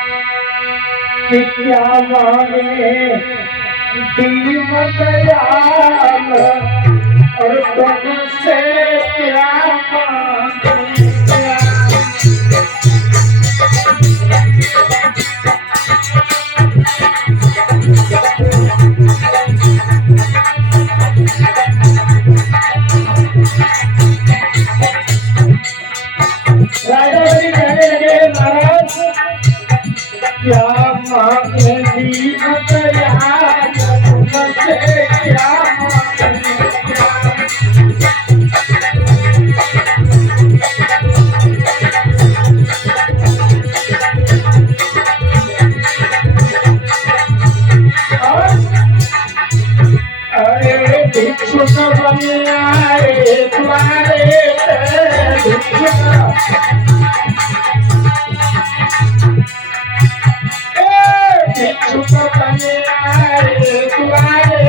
कि क्या मांगे दीन दयाल और तुमसे क्या मांगे राजा जी कहने लगे महाराज क्या मांगे दीन दयाल तुमसे क्या मांगे अरे भिक्षुक बन आए तुम्हारे भिक्षुक बन आए तुम्हारे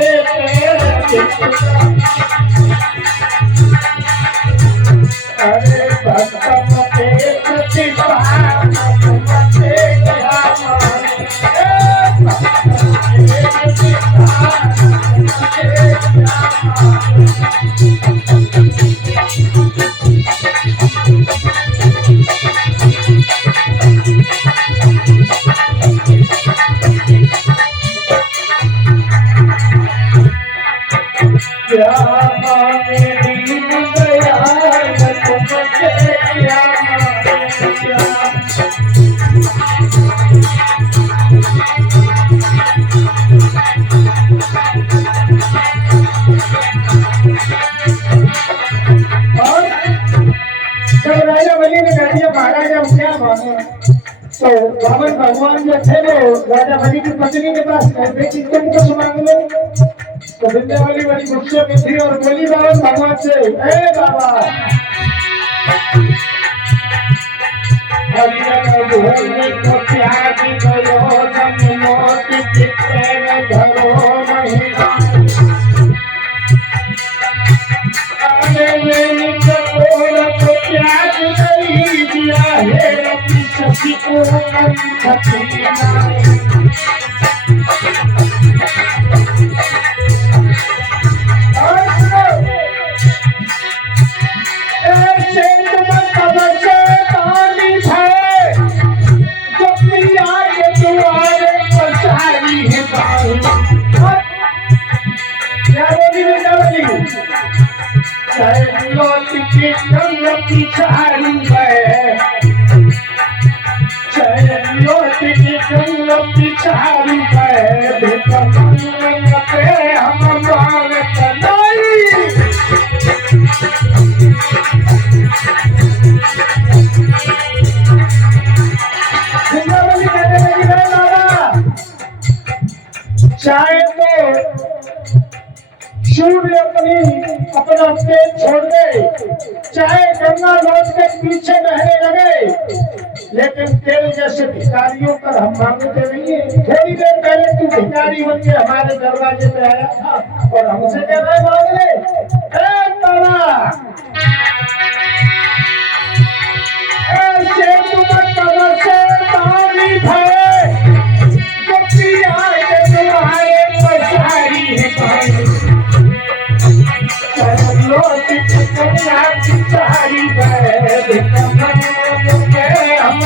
अरे भक्तम के प्रतिपाल तुमसे क्या मांगे भक्तम के प्रतिपाल तुमसे क्या क्या मांगे दीन दयाल तुमसे क्या मांगे क्या और जब राजा बलि ने कह दिया महाराज हम क्या मांगे तो बाबर भगवान जो थे वो राजा बलि की पत्नी के पास गए बेटी तुम कुछ मांग लो तो विंध्यावली बड़ी गुस्से में थी और बोली बाबा भगवान से ए बाबा को त्यागी गयो जन मोती चित्ते में धरो महिमा आने में करोड़ को त्याग नहीं दिया है अपनी शक्ति को चाहे तो सूर्य अपना तेज छोड़ दे चाहे गंगा लौट के पीछे बहने लगे लेकिन तेरे जैसे भिखारियों पर हम मांगते नहीं है। थोड़ी देर पहले तू भिखारी बन के हमारे दरवाजे पे आया था और हमसे कह रहे मांग ले ऐसे तुम्हें से पानी भरे तुम्हारे पछाड़ी है सारी हम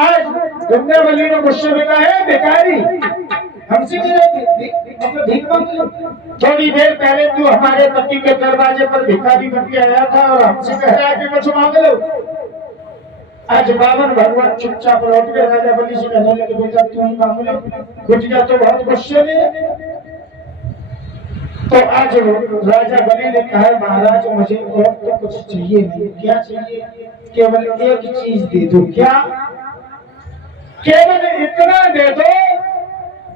आज विंध्यावली ने मुझसे में कहा है भिखारी हमसे मतलब भीख मांग लो। थोड़ी देर पहले तू हमारे पति के दरवाजे पर भिखारी बन के आया था और हमसे कह रहा है कि कुछ मांग लो। आज बावन भगवान चुपचाप लौट गए। राजा बलि से कहने लगे बेटा तू ही मांग ले कुछ गया तो बहुत गुस्से में। तो आज राजा बलि ने कहा महाराज मुझे और तो कुछ चाहिए नहीं। क्या चाहिए? केवल एक चीज दे दो। क्या? केवल इतना दे दो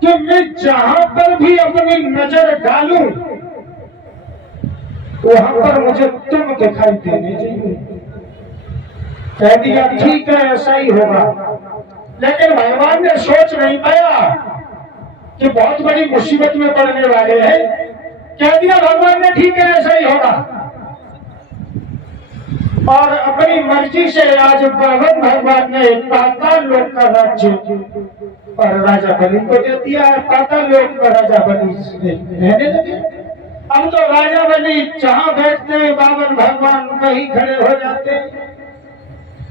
कि मैं जहां पर भी अपनी नजर डालूं वहां पर मुझे तुम दिखाई देने चाहिए। कह दिया ठीक है ऐसा ही होगा, लेकिन भगवान ने सोच नहीं पाया कि बहुत बड़ी मुसीबत में पड़ने वाले हैं। कह दिया भगवान ने ठीक है ऐसा ही होगा, और अपनी मर्जी से आज बावन भगवान ने पाताल लोक का राज्य और राजा बलि को दे दिया है। पाताल लोक का राजा बलि रहने लगे। अब तो राजा बलि जहां बैठते हैं बावन भगवान वहीं खड़े हो जाते हैं।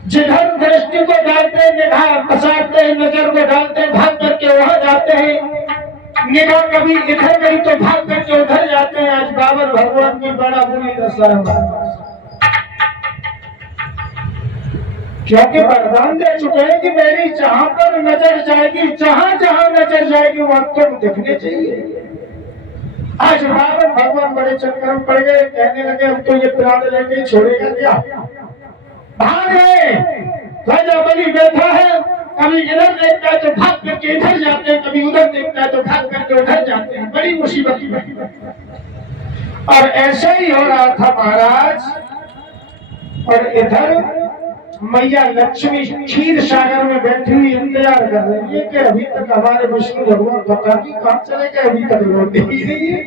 जिधर दृष्टि को डालते निगाह पसारते नजर को डालते भाग करके वहां जाते हैं। निगाह कभी इधर गई तो भाग करके उधर जाते हैं। आज बावन भगवान की बड़ा बुरी दशा है, क्योंकि वरदान दे चुके हैं कि मेरी जहां पर नजर जाएगी, जहां जहां नजर जाएगी वहां तुम दिखने चाहिए। आज बावन भगवान बड़े चक्कर में पड़ गए, कहने लगे अब तो ये प्राण लेके छोड़ेगा क्या। भाग गए, राजा बलि बैठा है, कभी इधर देखता है तो भाग करके इधर जाते हैं, कभी उधर देखता है तो भाग करके उधर जाते हैं। बड़ी मुसीबत की। और ऐसे ही हो रहा था महाराज। और इधर मैया लक्ष्मी क्षीर सागर में बैठी हुई इंतजार कर रही है कि अभी तक हमारे विष्णु भगवान पता नहीं कहां चले गए, अभी तक लौटे ही नहीं है।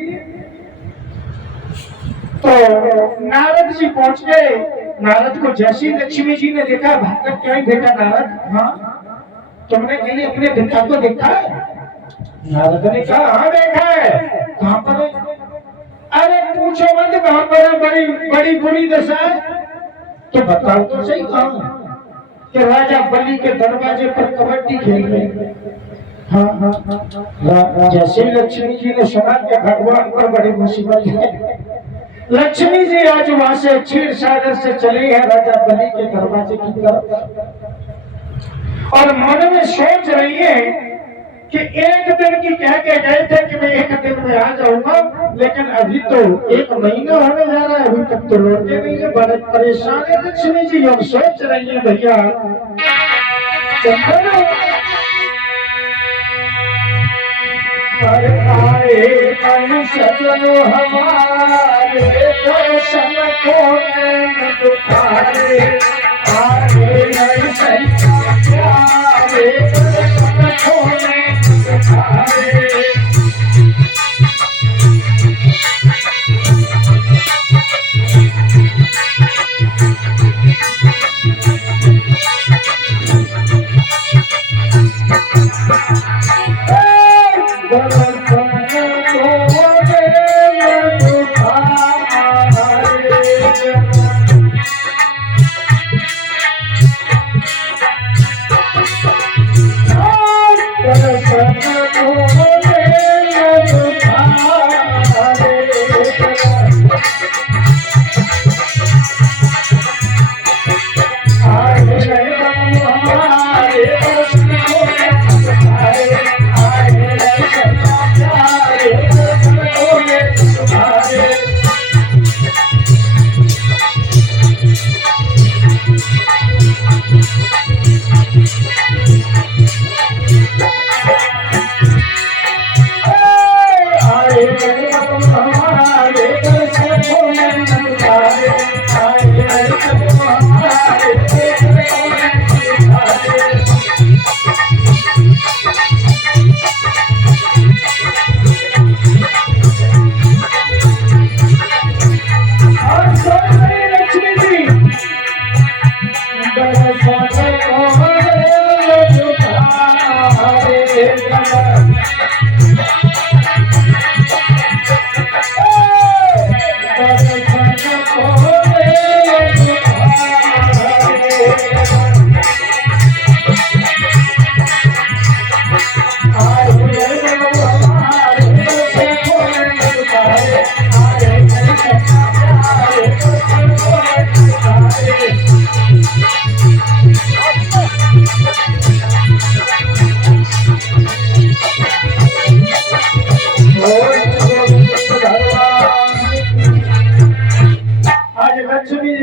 तो नारद जी पहुंच गए। नारद को जैसी लक्ष्मी जी ने देखा, भागकर क्या ही बेटा नारद, हाँ तुमने कहीं अपने पिता को देखा है? नारद ने कहा हाँ देखा है। कहां पर है? अरे पूछो मत कहां पर है, बड़ी बड़ी बुरी दशा है। तो बताओ तो सही कहा कि राजा बलि के दरवाजे पर कबड्डी खेल रहे। हाँ, जैसे लक्ष्मी जी ने सुना कि भगवान पर बड़ी मुसीबत है, लक्ष्मी जी आज वहां से क्षीर सागर से चली है राजा बलि के दरवाजे की तरफ, और मन में सोच रही है कि एक दिन की कह के गए थे कि मैं एक दिन में आ जाऊंगा, लेकिन अभी तो एक महीना होने जा रहा है, अभी तक तो लौटे नहीं है। बड़े परेशान है लक्ष्मी जी। और सोच रही है भैया आए सजनो हमारे दर्शन को दुखारे, आए दर्शन को दुखारे।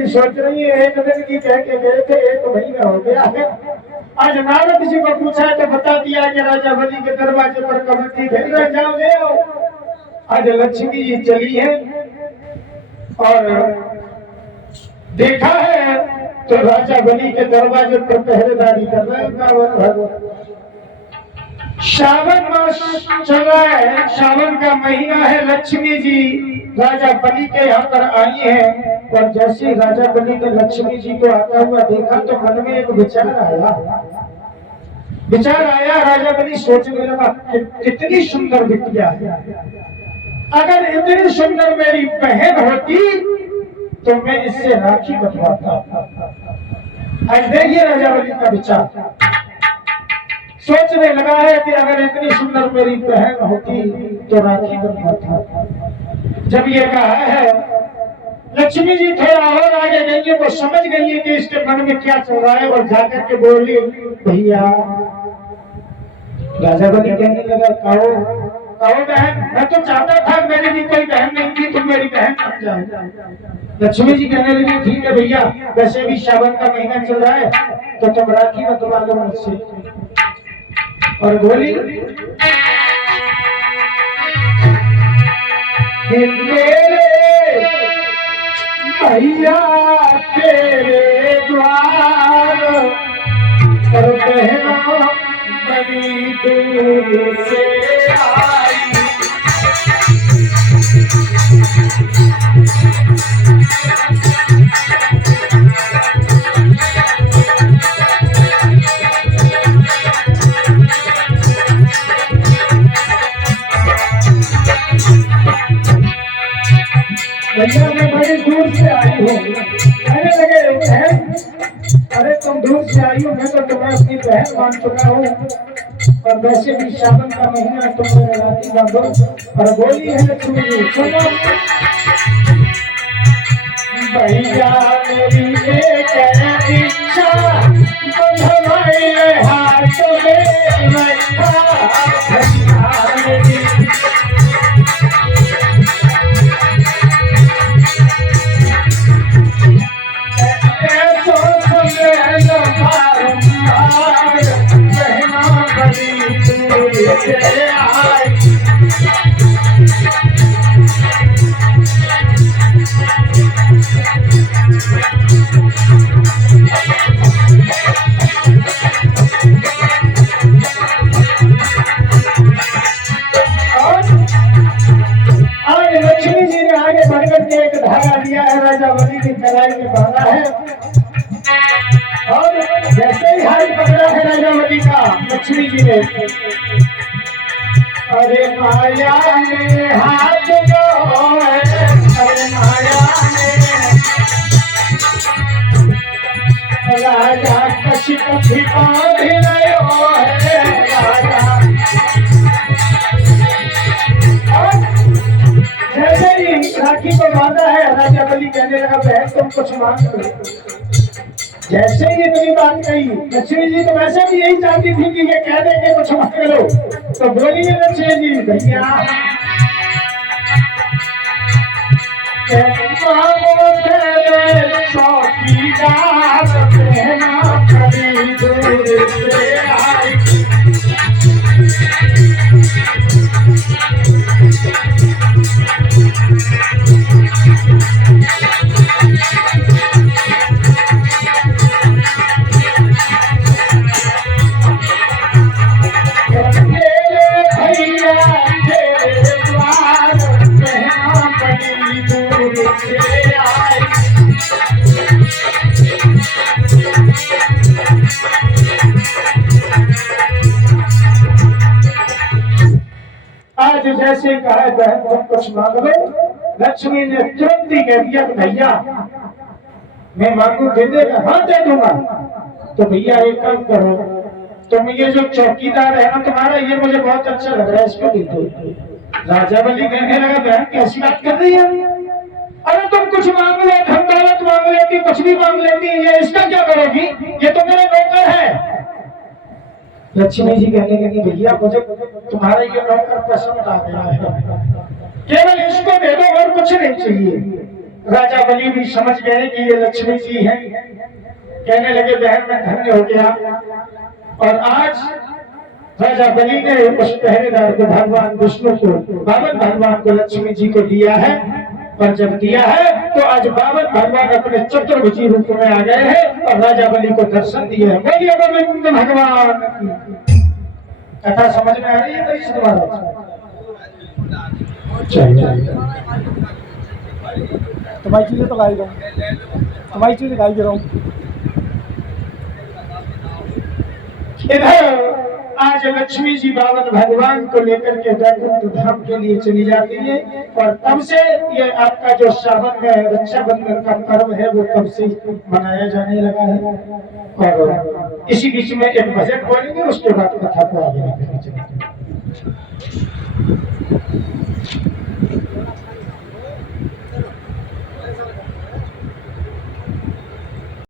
सोच रही है एक दिन की कह के गए थे, एक महीना हो गया है। आज नारद जी को पूछा तो बता दिया कि राजा बलि के दरवाजे पर कबड्डी खेल रहे, जाओ ले आओ। आज लक्ष्मी जी चली है और देखा है तो राजा बलि के दरवाजे पर पहरेदारी कर रहे हैं। श्रावण मास चल रहा है, श्रावण का महीना है। लक्ष्मी जी राजा बलि के यहाँ पर आई है, और जैसे राजा बलि ने लक्ष्मी जी को आता हुआ देखा तो मन में एक विचार आया। राजा बलि सोचने लगा कितनी सुंदर बिटिया है, अगर इतनी सुंदर मेरी बहन होती तो मैं इससे राखी बंधवाता। आज देखिए राजा बलि का विचार, सोचने लगा है कि अगर इतनी सुंदर मेरी बहन होती तो राखी बंधवाता। जब ये कहा है, लक्ष्मी जी थोड़ा और आगे गई है, वो समझ गई है कि इसके मन में क्या चल रहा है, और जाकर के बोली, भैया। राजा बलि कहने लगा, कहो बहन, मैं तो चाहता था मेरी भी कोई बहन नहीं थी, तुम मेरी बहन बन जाओ। लक्ष्मी जी कहने लगी, ठीक है भैया, वैसे भी श्रावण का महीना चल रहा है तो तुम राखी बंधवा लो मुझसे। और बोली, मेरे भैया तेरे द्वार पर बहना बड़ी दूर से आई। भैया मैं बड़ी दूर से आई हूँ। कहने लगे, बहन, अरे तुम दूर से आई हो, मैं तो तुम्हें अपनी बहन मान चुका हूँ, और वैसे भी श्रावण का महीना तुम मेरे राखी बांधो। और बोली है लक्ष्मी जी, सुनो, भैया मेरी एक इच्छा बंधवाई हाथ में मेरी। लक्ष्मी जी ने आगे बढ़कर के एक धागा लिया है, राजा बलि की कलाई में बांधा है, और जैसे ही हाथ पकड़ा है राजा बलि का, लक्ष्मी जी ने, अरे माया ने हाथ दो, अरे माया ने राजा कशी कशी बांध रहो है राजा। जैसे ही राखी को बांधा है, राजा बलि कहने लगा, बहन तुम कुछ मांग लो। जैसे ही इतनी बात कही, लक्ष्मी जी तो वैसे भी यही चाहती थी कि ये कह दे के कुछ मांग लो, तो बोली लक्ष्मी जी, भैया चौकीदार कहना कभी दूर से आई। आज जैसे कहा बहन तुम कुछ मांग लो, लक्ष्मी ने तुरंत ही कह दिया कि भैया मैं मांगू दे देगा, हाँ दे दूंगा। तो भैया एक काम करो, तुम ये जो चौकीदार है ना तुम्हारा, ये मुझे बहुत अच्छा लग रहा है, इसको दे दो। राजा बलि कहने लगा, बहन कैसी बात कर रही है, अरे तुम कुछ मांग लो, धन दौलत मांग लेती, कुछ भी मांग लेती, ये इसका क्या करोगी, ये तो मेरा नौकर है। लक्ष्मी जी कहने लगी, भैया मुझे तुम्हारा ये नौकर पसंद आ गया है, केवल इसको दे दो और कुछ नहीं चाहिए। राजा बलि भी समझ गए कि ये लक्ष्मी जी हैं, कहने लगे, बहन मैं धन्य हो गया। और आज राजा बलि ने उस पहरेदार को, भगवान विष्णु को, बावन भगवान को लक्ष्मी जी को दिया है, पर जब दिया है तो आज बाबर भगवान अपने चतुर्भुजी रूप में आ गए हैं और राजा बलि को दर्शन दिए हैं। बोलिए गोविंद भगवान की। कथा समझ में आ रही है? तो दोबारा तुम्हारी चीजें तो गाई रहा हूँ, तुम्हारी चीजें गाई रहा हूँ। इधर आज लक्ष्मी जी बावन भगवान को लेकर के वैकुंठ धाम के लिए चली जाती है और तब से ये आपका जो सावन में रक्षाबंधन का पर्व है वो तब से मनाया जाने लगा है। और इसी बीच में एक भजन बोलेंगे, उसके बाद कथा को आगे लेकर चलेंगे।